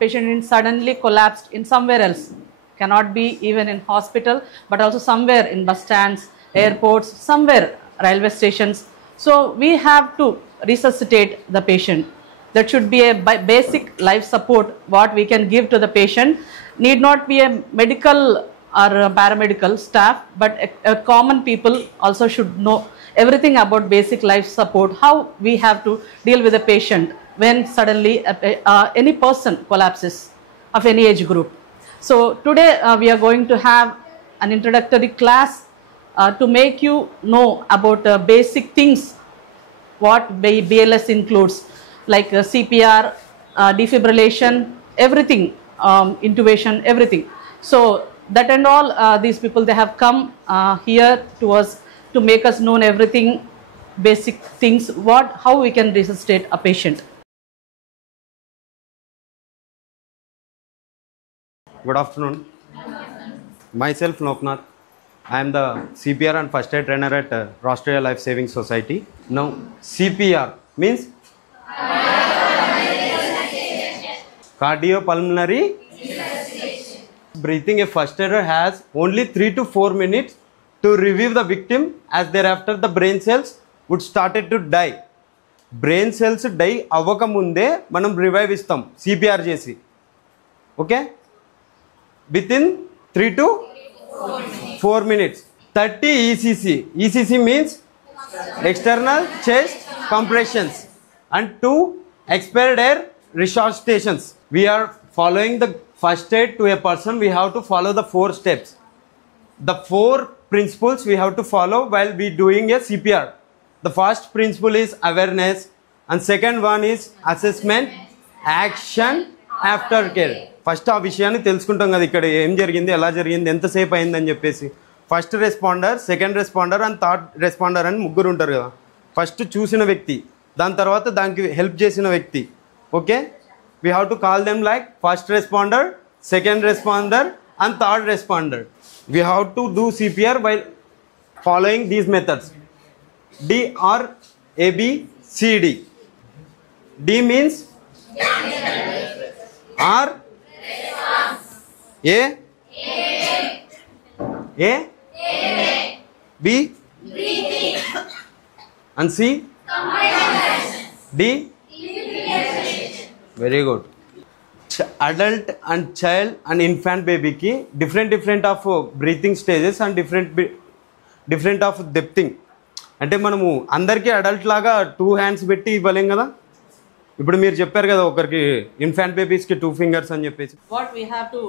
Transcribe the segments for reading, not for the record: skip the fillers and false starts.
patient is suddenly collapsed in somewhere else, cannot be even in hospital, but also somewhere in bus stands, airports, somewhere railway stations. So we have to resuscitate the patient. That should be a basic life support what we can give to the patient. Need not be a medical or a paramedical staff, but a common people also should know everything about basic life support, how we have to deal with a patient when suddenly any person collapses of any age group. So today we are going to have an introductory class to make you know about basic things what BLS includes, like CPR, defibrillation, everything, intubation, everything. So that and all, these people, they have come here to us to make us known everything, basic things, how we can resuscitate a patient. Good afternoon. Myself Loknath. I am the CPR and first aid trainer at Rashtriya Life Saving Society. Now CPR means cardiopulmonary breathing. A first aider has only 3 to 4 minutes to revive the victim, as thereafter the brain cells would started to die. Brain cells die avvaka munde manam revive istam CPR chesi. Okay, within 3 to 4 minutes. 30 ECC. ECC means external chest compressions, and 2 expired air resuscitations. We are following the first aid to a person. We have to follow the 4 steps. The 4 principles we have to follow while we doing a CPR. The first principle is awareness, and second one is assessment, action, after care. First ఆ విషయాన్ని తెలుసుకుంటాం కదా, ఇక్కడ ఏం జరిగింది, ఎలా జరిగింది, ఎంతసేపు అయిందని చెప్పేసి. First responder, second responder and third responder అని ముగ్గురు ఉంటారు కదా. ఫస్ట్ చూసిన వ్యక్తి, దాని తర్వాత దానికి హెల్ప్ చేసిన వ్యక్తి. Okay, we have to call them like first responder, second responder and third responder. We have to do CPR by following these methods. DRABCD. D means R A B and C D. Very good. Adult and child and infant baby ki different of breathing stages and different of depthing. అంటే మనము అందరికీ అడల్ట్ లాగా 2 hands పెట్టి ఇవ్వలేం కదా. ఇప్పుడు మీరు చెప్పారు కదా ఒకరికి ఇన్ఫాంట్ బేబీస్కి 2 fingers అని చెప్పేసి. What we have to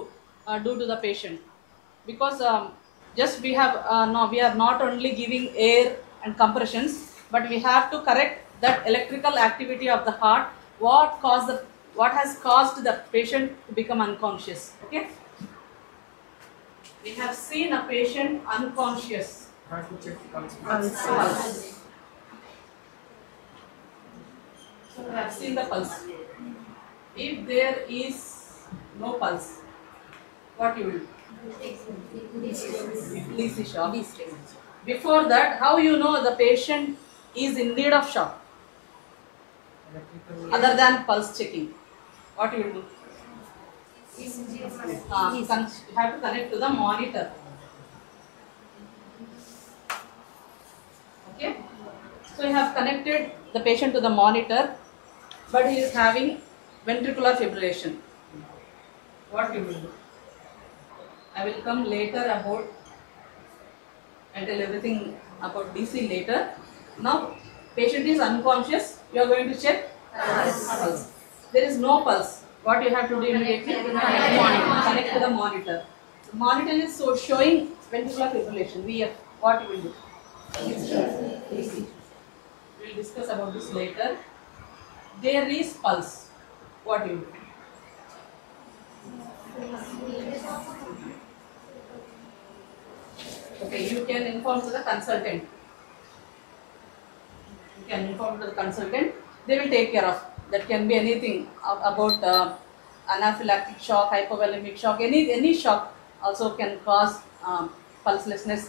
do to the patient, because just we are not only giving air and compressions, but we have to correct that electrical activity of the heart, what has caused the patient to become unconscious. Okay, we have seen a patient unconscious. So we have seen the pulse. If there is no pulse, what you will do? Please shock. Before that, how you know the patient is in need of shock? Other than pulse checking, what you will do? You have to connect to the monitor. Okay, so you have connected the patient to the monitor, but he is having ventricular fibrillation. What you will do? I will come later about and tell everything about DC later. Now patient is unconscious. You are going to check pulse. There is no pulse. What you have to do immediately? Connect to the monitor. The monitor is showing ventricular fibrillation. VF. What you will do? We will discuss about this later. There is pulse. What you do? Okay, you can inform to the consultant. You can inform to the consultant. They will take care of. That can be anything about anaphylactic shock, hypovolemic shock. Any shock also can cause pulselessness.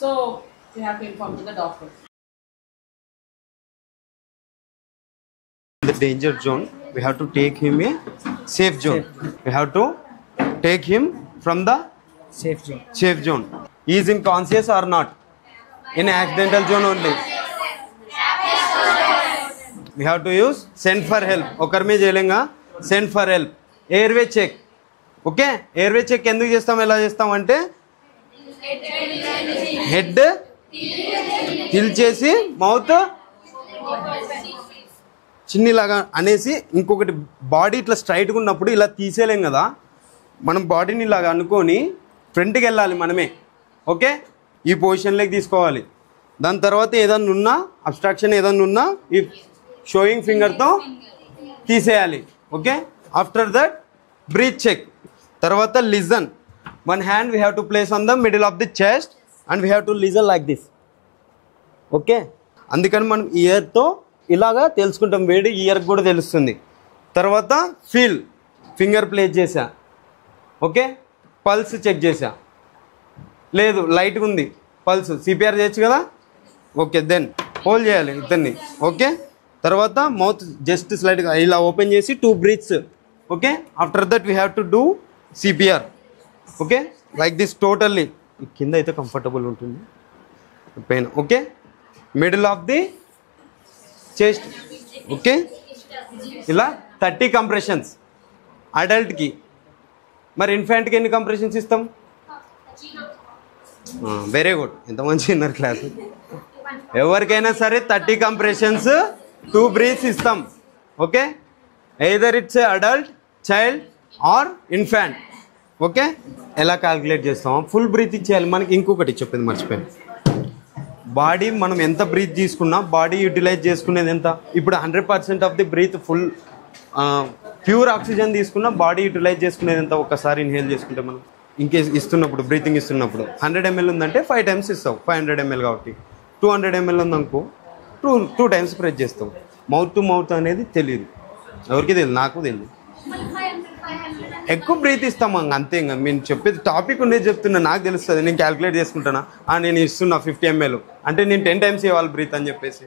So you have to inform to the doctor. The danger zone, we have to take him a safe zone. We have to take him from the safe zone. He is in conscious or not? In accidental zone only. We have to use send for help. ఒకరి మీద చేయలేంగా send for help. Airway check. Okay, airway check ఎందుకు చేస్తాం, ఎలా చేస్తాం అంటే head tilt చేసి mouth చిన్నిలాగా అనేసి, ఇంకొకటి బాడీ ఇట్లా స్ట్రైట్గా ఉన్నప్పుడు ఇలా తీసేయలేం కదా, మనం బాడీని ఇలాగా అనుకొని ఫ్రంట్కి వెళ్ళాలి మనమే. ఓకే, ఈ పొజిషన్లోకి తీసుకోవాలి. దాని తర్వాత ఏదన్నా ఉన్నా అబ్స్ట్రాక్షన్ ఏదన్నా ఉన్నా ఈ షోయింగ్ ఫింగర్తో తీసేయాలి. Okay, after that breath check. తర్వాత listen. One hand we have to place on the middle of the chest and we have to listen like this. Okay, అందుకని మనం ఇయర్తో ఇలాగా తెలుసుకుంటాం, వేడి ఇయర్కి కూడా తెలుస్తుంది. తర్వాత ఫీల్, ఫింగర్ ప్లేస్ చేసా. ఓకే, పల్స్ చెక్ చేసా, లేదు లైట్గా ఉంది పల్స్, సిపిఆర్ చేయొచ్చు కదా. ఓకే, దెన్ హోల్డ్ చేయాలి ఇద్దరిని. ఓకే, తర్వాత మౌత్ జస్ట్ స్లైడ్గా ఇలా ఓపెన్ చేసి 2 breaths. Okay, after that we have to do CPR. Okay, like this totally. కింద అయితే కంఫర్టబుల్ ఉంటుంది పైన. Okay, middle of the chest. Okay, ఇలా 30 కంప్రెషన్స్ అడల్ట్కి. మరి ఇన్ఫాంట్కి ఎన్ని కంప్రెషన్స్ ఇస్తాం? వెరీ గుడ్, ఎంత మంచి ఇన్నర్ క్లాస్. ఎవరికైనా సరే 30 కంప్రెషన్స్ 2 బ్రీత్స్ ఇస్తాం. Okay, either it's a adult, child or infant. Okay, ఎలా క్యాల్కులేట్ చేస్తాం? ఫుల్ బ్రీత్ ఇచ్చేయాలి. మనకి ఇంకొకటి చెప్పింది మర్చిపోయాను, బాడీ మనం ఎంత బ్రీత్ తీసుకున్నా బాడీ యూటిలైజ్ చేసుకునేది ఎంత. ఇప్పుడు 100% of the breath full pure oxygen తీసుకున్నా బాడీ యూటిలైజ్ చేసుకునేది ఎంత ఒక్కసారి ఇన్హేల్ చేసుకుంటే మనం. ఇంకేస్ ఇస్తున్నప్పుడు బ్రీతింగ్ ఇస్తున్నప్పుడు 100 ml ఉందంటే 5 times ఇస్తావు, 500 ml కాబట్టి. 200 ml ఉందనుకో 2 times ప్రెస్ చేస్తావు. మౌత్ టు మౌత్ అనేది తెలియదు, ఎవరికి తెలియదు, నాకు తెలియదు. ఎక్కువ బ్రీత్ ఇస్తాం అంతే. ఇంకా నేను చెప్పేది టాపిక్ ఉండేది చెప్తున్నా, నాకు తెలుస్తుంది. నేను క్యాల్కులేట్ చేసుకుంటానా, నేను ఇస్తున్నా 50 ml అంటే నేను 10 times ఇవ్వాలి బ్రీత్ అని చెప్పేసి.